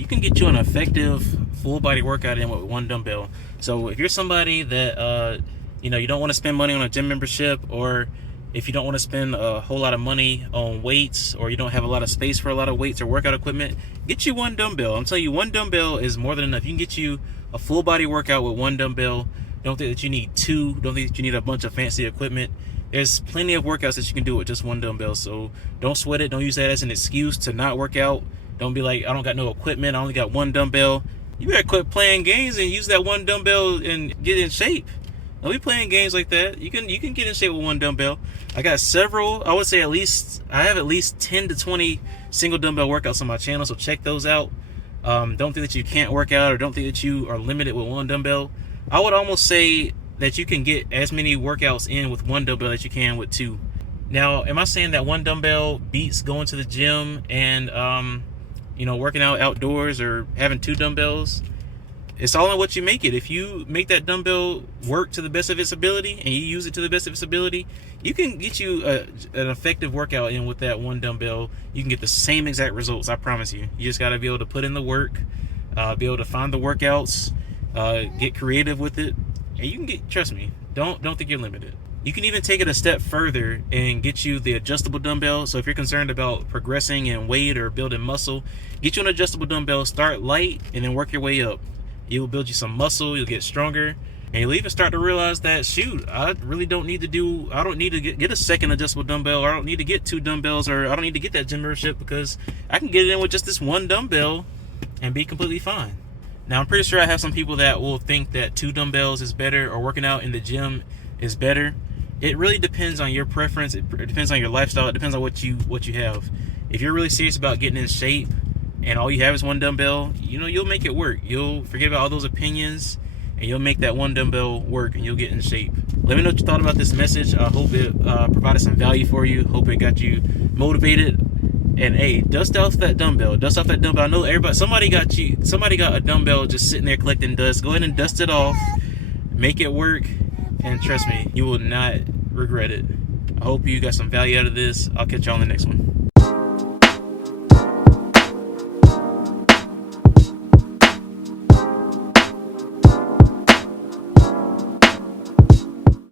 you can get you an effective full body workout in with one dumbbell. So if you're somebody that you don't want to spend money on a gym membership, or if you don't want to spend a whole lot of money on weights, or you don't have a lot of space for a lot of weights or workout equipment, get you one dumbbell. I'm telling you, one dumbbell is more than enough. You can get you a full body workout with one dumbbell. Don't think that you need two. Don't think that you need a bunch of fancy equipment. There's plenty of workouts that you can do with just one dumbbell. So don't sweat it. Don't use that as an excuse to not work out. Don't be like, I don't got no equipment, I only got one dumbbell. You better quit playing games and use that one dumbbell and get in shape. Don't be playing games like that. You can get in shape with one dumbbell. I got several, I would say I have at least 10 to 20 single dumbbell workouts on my channel, so check those out. Don't think that you can't work out, or don't think that you are limited with one dumbbell. I would almost say that you can get as many workouts in with one dumbbell as you can with two. Now, am I saying that one dumbbell beats going to the gym and working out outdoors, or having two dumbbells? It's all in what you make it. If you make that dumbbell work to the best of its ability and you use it to the best of its ability, you can get you an effective workout in with that one dumbbell. You can get the same exact results, I promise you. You just got to be able to put in the work, be able to find the workouts, get creative with it, and you can get, trust me, don't think you're limited. You can even take it a step further and get you the adjustable dumbbell. So if you're concerned about progressing in weight or building muscle, get you an adjustable dumbbell. Start light and then work your way up. It will build you some muscle, you'll get stronger, and you'll even start to realize that, shoot, I really don't need to get a second adjustable dumbbell, or I don't need to get two dumbbells, or I don't need to get that gym membership, because I can get it in with just this one dumbbell and be completely fine. Now, I'm pretty sure I have some people that will think that two dumbbells is better, or working out in the gym is better. It really depends on your preference. It depends on your lifestyle. It depends on what you have. If you're really serious about getting in shape and all you have is one dumbbell, you'll make it work. You'll forget about all those opinions and you'll make that one dumbbell work, and you'll get in shape. Let me know what you thought about this message. I hope it provided some value for you. Hope it got you motivated. And hey, dust off that dumbbell. I know somebody got a dumbbell just sitting there collecting dust. Go ahead and dust it off. Make it work. And trust me, you will not regret it. I hope you got some value out of this. I'll catch you on the next one.